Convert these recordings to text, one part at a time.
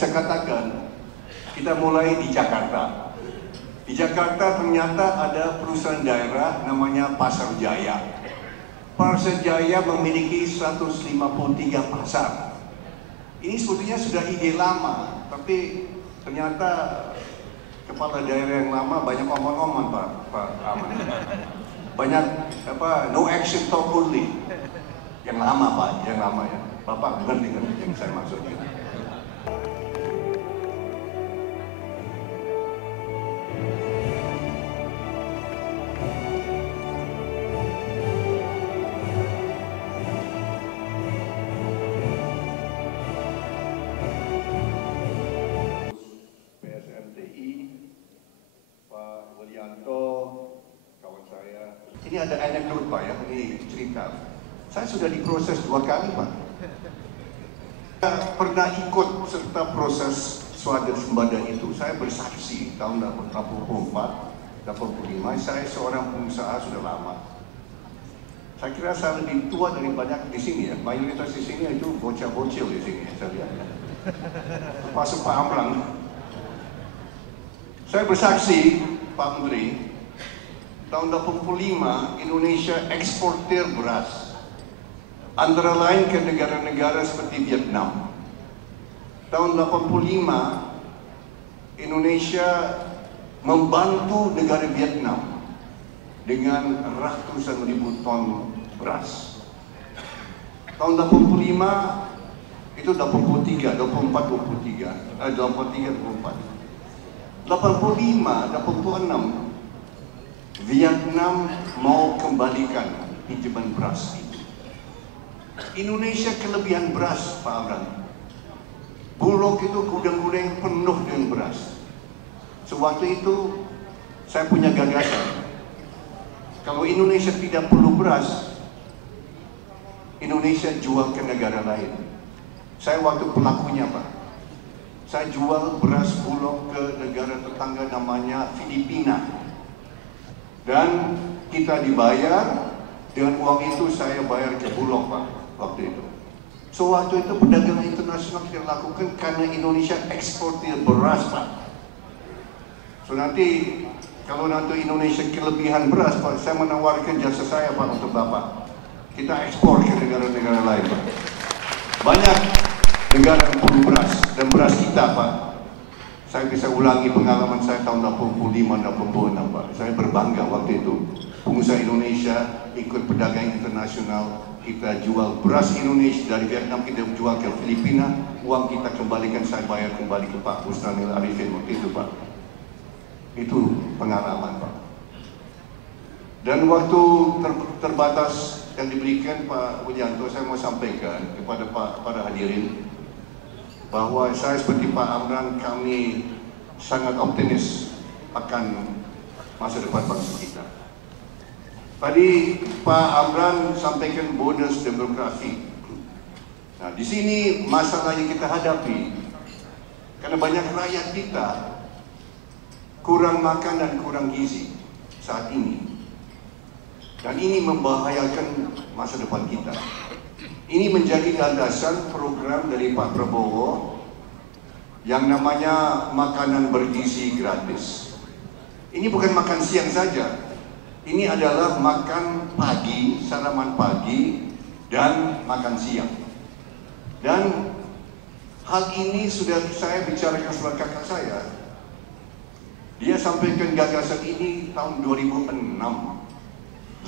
Saya katakan, kita mulai di Jakarta. Di Jakarta ternyata ada perusahaan daerah namanya Pasar Jaya. Pasar Jaya memiliki 153 pasar. Ini sebetulnya sudah ide lama, tapi ternyata kepala daerah yang lama banyak omong-omong, Pak Aman. Banyak no action talk only. Yang lama, Pak, yang lama ya. Bapak ngerti kan yang saya maksudnya. Ini ada anekdot, Pak, ya, ini cerita. Saya sudah diproses 2 kali, Pak. Saya pernah ikut serta proses swadaya itu. Saya bersaksi tahun 84, 85. Saya seorang pengusaha sudah lama. Saya kira saya lebih tua dari banyak di sini ya. Mayoritas di sini itu bocah-bocil di sini, saya lihat. Termasuk Pak Amran. Saya bersaksi, Pak Menteri, tahun 85 Indonesia eksportir beras, antara lain ke negara-negara seperti Vietnam. Tahun 85 Indonesia membantu negara Vietnam dengan ratusan ribu ton beras. Tahun 85 itu 84, 86 Vietnam mau kembalikan pinjaman beras itu. Indonesia kelebihan beras, Pak Amran. Bulog itu gudang-gudang penuh dengan beras. Sewaktu itu saya punya gagasan. Kalau Indonesia tidak perlu beras, Indonesia jual ke negara lain. Saya waktu pelakunya, Pak. Saya jual beras Bulog ke negara tetangga namanya Filipina. Dan kita dibayar, dengan uang itu saya bayar ke Bulog, Pak, waktu itu. So waktu itu perdagangan internasional kita lakukan karena Indonesia eksportir beras, Pak. So nanti, kalau nanti Indonesia kelebihan beras, Pak, saya menawarkan jasa saya, Pak, untuk Bapak. Kita ekspor ke negara-negara lain, Pak. Banyak negara yang perlu beras, dan beras kita, Pak. Saya bisa ulangi pengalaman saya tahun 85-86, Pak. Saya berbangga waktu itu. Pengusaha Indonesia ikut perdagangan internasional. Kita jual beras Indonesia dari Vietnam, kita jual ke Filipina. Uang kita kembalikan, saya bayar kembali ke Pak Busnanil Arifin waktu itu, Pak. Itu pengalaman, Pak. Dan waktu terbatas yang diberikan Pak Widianto, saya mau sampaikan kepada para hadirin bahwa saya seperti Pak Amran, kami sangat optimis akan masa depan bangsa kita. Tadi Pak Amran sampaikan bonus demografi. Nah, di sini masalah yang kita hadapi karena banyak rakyat kita kurang makan dan kurang gizi saat ini. Dan ini membahayakan masa depan kita. Ini menjadi landasan program dari Pak Prabowo yang namanya makanan bergizi gratis. Ini bukan makan siang saja. Ini adalah makan pagi, saraman pagi, dan makan siang. Dan hal ini sudah saya bicarakan sama kakak saya. Dia sampaikan gagasan ini tahun 2006, 18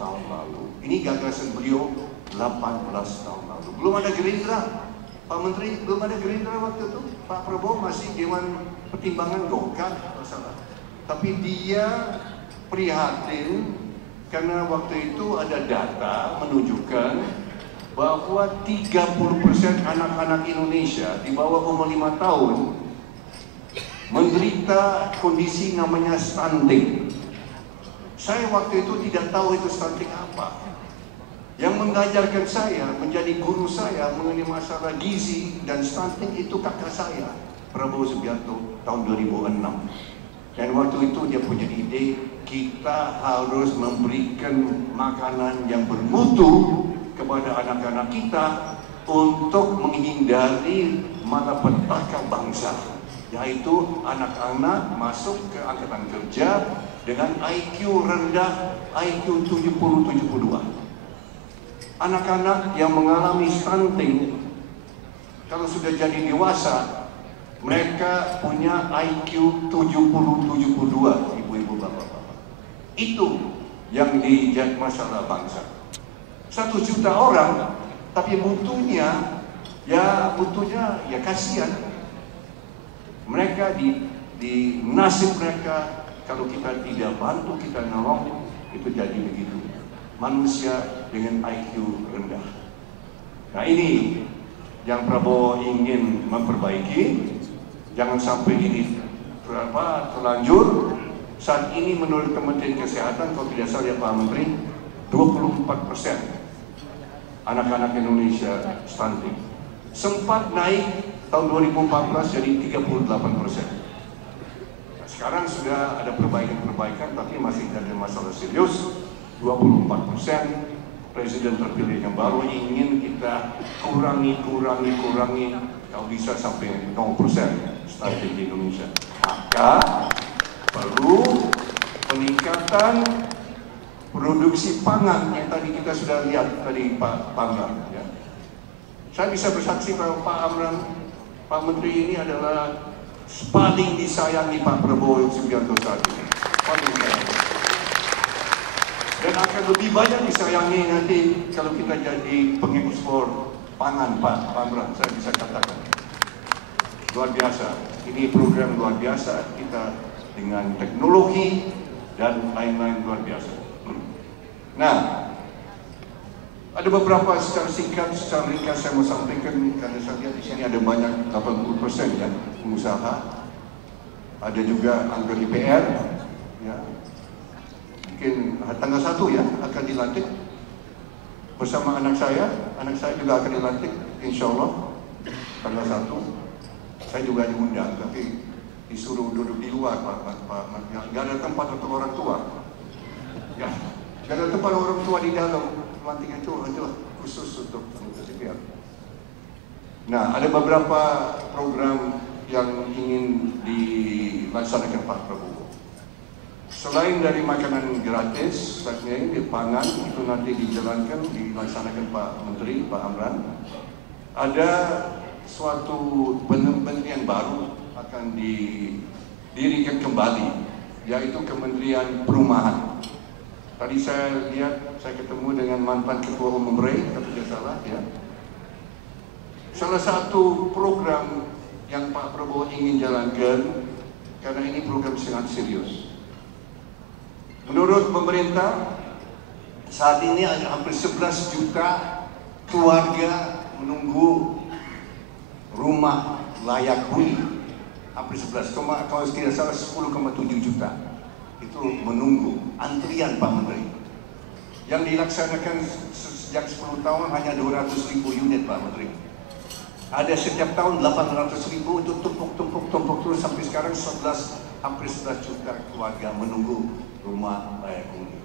tahun lalu. Ini gagasan beliau 18 tahun lalu. Belum ada Gerindra, Pak Menteri, belum ada Gerindra waktu itu. Pak Prabowo masih Dewan Pertimbangan Golkar, masalah. Tapi dia prihatin karena waktu itu ada data menunjukkan bahwa 30% anak-anak Indonesia di bawah umur 5 tahun menderita kondisi namanya stunting. Saya waktu itu tidak tahu itu stunting apa. Yang mengajarkan saya, menjadi guru saya mengenai masalah gizi dan stunting itu kakak saya, Prabowo Subianto, tahun 2006. Dan waktu itu dia punya ide, kita harus memberikan makanan yang bermutu kepada anak-anak kita untuk menghindari malapetaka bangsa, yaitu anak-anak masuk ke angkatan kerja dengan IQ rendah, IQ 70-72. Anak-anak yang mengalami stunting, kalau sudah jadi dewasa, mereka punya IQ 70-72, ibu-ibu, bapak-bapak. Itu yang dijadi masalah bangsa. 1 juta orang, tapi mutunya ya kasihan. Mereka di nasib mereka, kalau kita tidak bantu, kita nolong, itu jadi begitu. Manusia dengan IQ rendah. Nah, ini yang Prabowo ingin memperbaiki. Jangan sampai ini terlanjur. Saat ini menurut Kementerian Kesehatan, kalau tidak salah ya Pak Menteri, 24% anak-anak Indonesia stunting. Sempat naik tahun 2014 jadi 38%. Sekarang sudah ada perbaikan, tapi masih ada masalah serius. 24%. Presiden terpilih yang baru ingin kita kurangi, kalau bisa sampai 0% stunting di Indonesia. Maka perlu peningkatan produksi pangan yang tadi kita sudah lihat tadi Pak Amran. Ya. Saya bisa bersaksi bahwa Pak Amran, Pak Menteri ini adalah paling disayangi Pak Prabowo Subianto saat ini. Paling disayangi. Dan akan lebih banyak disayangi nanti kalau kita jadi pengekspor pangan Pak Amran, saya bisa katakan. Luar biasa. Ini program luar biasa kita dengan teknologi dan lain-lain luar biasa. Nah, ada beberapa secara singkat, secara ringkas saya mau sampaikan karena saya lihat di sini ada banyak 80% ya pengusaha, ada juga anggota DPR, ya. Mungkin tanggal 1 ya akan dilantik bersama anak saya juga akan dilantik, insya Allah tanggal 1. Saya juga diundang, tapi disuruh duduk di luar, Pak. Nggak ada tempat untuk orang tua. Ya, nggak ada tempat orang tua di dalam. Pelantikan itu khusus untuk DPR. Nah, ada beberapa program yang ingin dilaksanakan Pak Prabowo. Selain dari makanan gratis, ini di pangan itu nanti dilaksanakan Pak Menteri, Pak Amran. Ada suatu kementerian baru akan didirikan kembali, yaitu Kementerian Perumahan. Tadi saya lihat, saya ketemu dengan mantan Ketua Umum REI, kalau tidak salah ya. Salah satu program yang Pak Prabowo ingin jalankan, karena ini program sangat serius. Menurut pemerintah, saat ini ada hampir 11 juta keluarga menunggu rumah layak huni. Hampir 11, kalau tidak salah 10,7 juta. Itu menunggu antrian Pak Menteri. Yang dilaksanakan sejak 10 tahun hanya 200.000 unit Pak Menteri. Ada setiap tahun 800.000, itu tumpuk terus sampai sekarang hampir 11 juta keluarga menunggu rumah layak huni.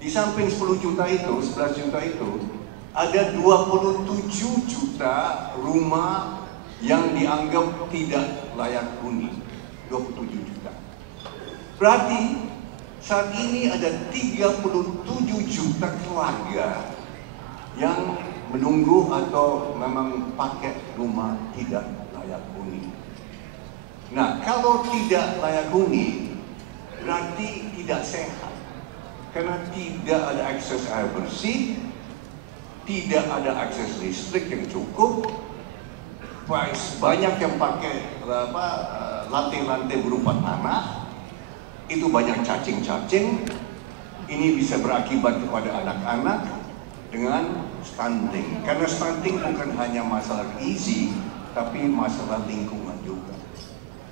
Di samping 10 juta itu, 11 juta itu, ada 27 juta rumah yang dianggap tidak layak huni. 27 juta. Berarti saat ini ada 37 juta keluarga yang menunggu atau memang pakai rumah tidak layak huni. Nah, kalau tidak layak huni berarti tidak sehat, karena tidak ada akses air bersih, tidak ada akses listrik yang cukup, banyak yang pakai lantai-lantai berupa tanah, itu banyak cacing-cacing. Ini bisa berakibat kepada anak-anak dengan stunting, karena stunting bukan hanya masalah gizi, tapi masalah lingkungan juga.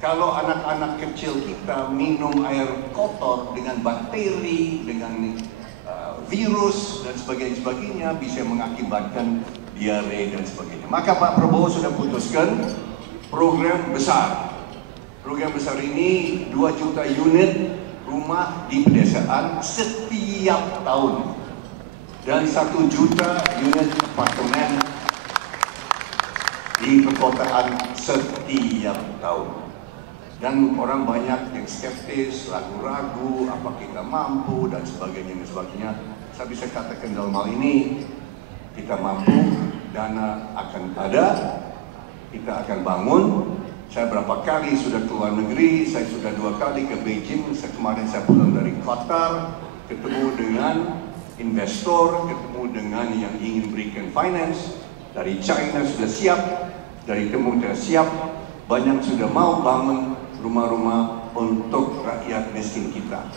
Kalau anak-anak kecil kita minum air kotor dengan bakteri, dengan virus dan sebagainya, bisa mengakibatkan diare dan sebagainya. Maka Pak Prabowo sudah putuskan program besar. Program besar ini 2 juta unit rumah di pedesaan setiap tahun, dan 1 juta unit apartemen di perkotaan setiap tahun. Dan orang banyak yang skeptis, ragu-ragu, apa kita mampu, dan sebagainya, dan sebagainya. Saya bisa katakan dalam hal ini, kita mampu, dana akan ada, kita akan bangun. Saya berapa kali sudah keluar negeri, saya sudah 2 kali ke Beijing, kemarin saya pulang dari Qatar, ketemu dengan investor, ketemu dengan yang ingin berikan finance, dari China sudah siap, dari Timur sudah siap, banyak sudah mau bangun rumah-rumah untuk rakyat miskin kita.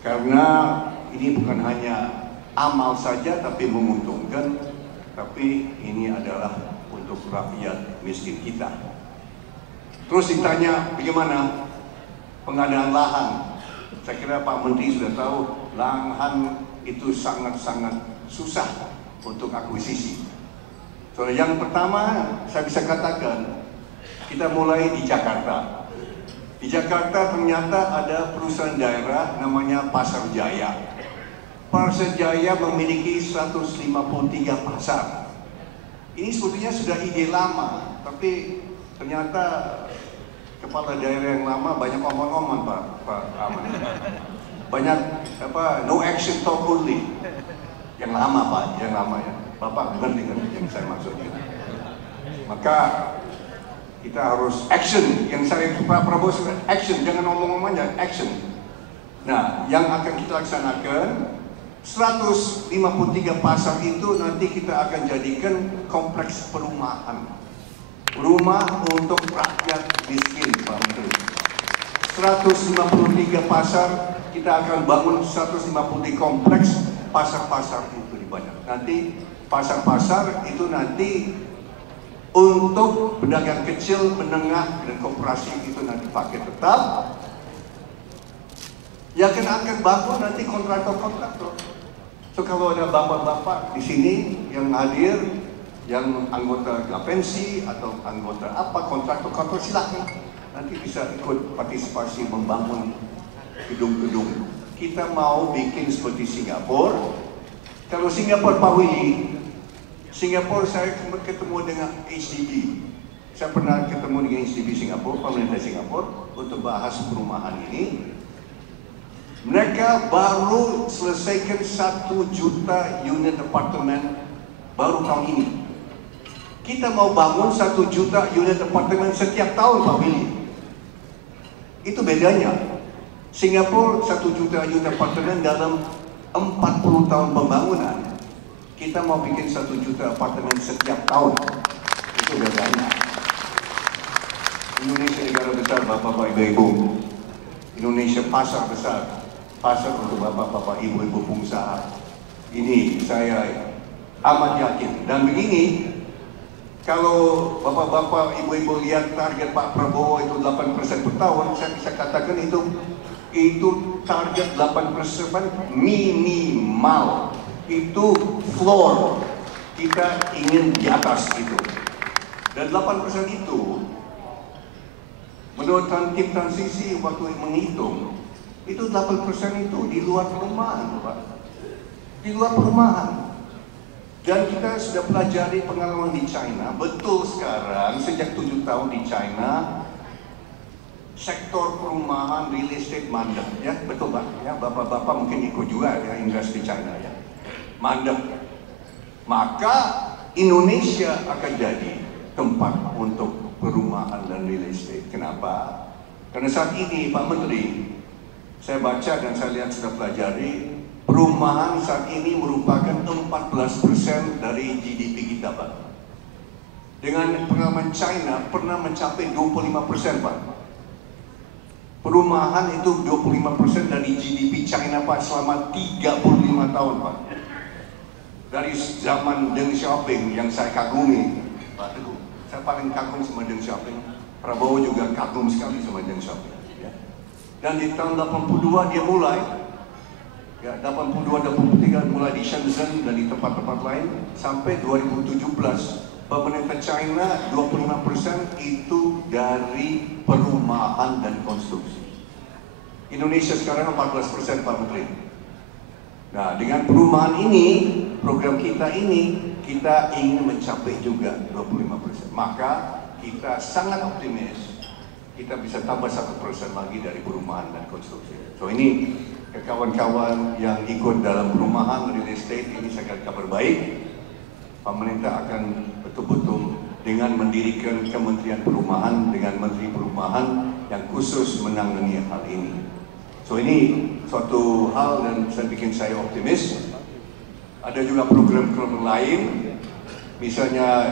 Karena ini bukan hanya amal saja tapi menguntungkan, tapi ini adalah untuk rakyat miskin kita. Terus ditanya bagaimana pengadaan lahan. Saya kira Pak Menteri sudah tahu lahan itu sangat-sangat susah untuk akuisisi. So, yang pertama saya bisa katakan kita mulai di Jakarta. Di Jakarta ternyata ada perusahaan daerah namanya Pasar Jaya. Pasar Jaya memiliki 153 pasar. Ini sebetulnya sudah ide lama, tapi ternyata kepala daerah yang lama banyak omong-omong Pak Aman. Banyak no action talk only. Yang lama Pak, yang lama ya. Bapak ngerti kan yang saya maksudnya. Maka kita harus action. Yang saya Pak Prabowo action, jangan ngomong-ngomong aja, action. Nah, yang akan kita laksanakan 153 pasar itu nanti kita akan jadikan kompleks perumahan. Rumah untuk rakyat miskin, Pak Menteri. 153 pasar, kita akan bangun 153 kompleks pasar-pasar itu di banyak. Nanti pasar-pasar itu nanti untuk pedagang kecil, menengah, dan koperasi itu nanti pakai tetap. Yang akan bangun nanti kontraktor-kontraktor. So kalau ada bapak-bapak di sini yang hadir, yang anggota Gapensi atau anggota apa kontraktor-kontraktor silakan nanti bisa ikut partisipasi membangun gedung-gedung. Kita mau bikin seperti Singapura. Kalau Singapura Pak Willy, Singapura saya ketemu dengan HDB. Saya pernah ketemu dengan HDB Singapura, pemerintah Singapura untuk bahas perumahan ini. Mereka baru selesaikan 1 juta unit apartemen baru tahun ini. Kita mau bangun 1 juta unit apartemen setiap tahun Pak Willy. Itu bedanya. Singapura 1 juta unit apartemen dalam 40 tahun pembangunan. Kita mau bikin 1 juta apartemen setiap tahun. Itu bedanya. Indonesia negara besar Bapak-Bapak Ibu-Ibu. Indonesia pasar besar. Pasar untuk Bapak-Bapak Ibu-Ibu pengusaha. Ini saya amat yakin. Dan begini, kalau Bapak-Bapak Ibu-Ibu lihat target Pak Prabowo itu 8% per tahun, saya bisa katakan itu target 8% minimal. Itu floor, kita ingin di atas itu. Dan 8% itu menurut tim transisi waktu menghitung itu 8% itu di luar perumahan Pak, di luar perumahan. Dan kita sudah pelajari pengalaman di China. Betul sekarang sejak 7 tahun di China sektor perumahan real estate mandek ya, betul Pak ya, bapak-bapak mungkin ikut juga ya invest di China ya, mandek. Maka Indonesia akan jadi tempat untuk perumahan dan real estate. Kenapa? Karena saat ini Pak Menteri, saya baca dan saya lihat sudah pelajari, perumahan saat ini merupakan 14% dari GDP kita Pak. Dengan pengalaman China pernah mencapai 25% Pak. Perumahan itu 25% dari GDP China Pak selama 35 tahun Pak. Dari zaman Deng Xiaoping yang saya kagumi, Pak Teguh, saya paling kagum sama Deng Xiaoping. Prabowo juga kagum sekali sama Deng Xiaoping. Ya. Dan di tahun 82 dia mulai, ya 82-83 mulai di Shenzhen dan di tempat-tempat lain, sampai 2017 pemerintah China 25% itu dari perumahan dan konstruksi. Indonesia sekarang 14% Pak Menteri. Nah, dengan perumahan ini, program kita ini, kita ingin mencapai juga 25%. Maka kita sangat optimis kita bisa tambah 1% lagi dari perumahan dan konstruksi. So ini ke kawan-kawan yang ikut dalam perumahan real estate ini saya kira kabar baik. Pemerintah akan betul-betul dengan mendirikan Kementerian Perumahan dengan Menteri Perumahan yang khusus menangani hal ini. So ini suatu hal dan saya bikin saya optimis. Ada juga program-program lain, misalnya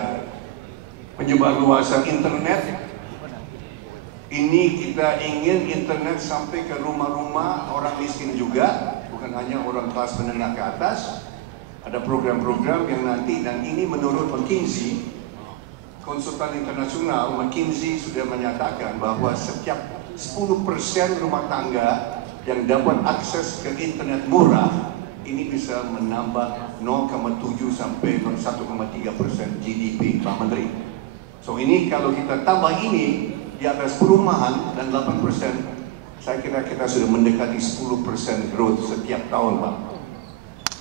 penyebarluasan internet. Ini kita ingin internet sampai ke rumah-rumah orang miskin juga, bukan hanya orang kelas menengah ke atas. Ada program-program yang nanti, dan ini menurut McKinsey, konsultan internasional, McKinsey sudah menyatakan bahwa setiap 10% rumah tangga yang dapat akses ke internet murah, ini bisa menambah 0,7 sampai 1,3% GDP, Pak Menteri. So ini kalau kita tambah ini di atas perumahan dan 8%, saya kira kita sudah mendekati 10% growth setiap tahun, Pak.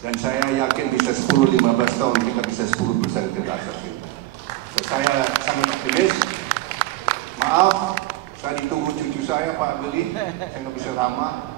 Dan saya yakin bisa 10-15 tahun kita bisa 10% ke atas itu. So, saya sangat optimis. Maaf, saya ditunggu cucu saya, Pak Beli, saya nggak bisa lama.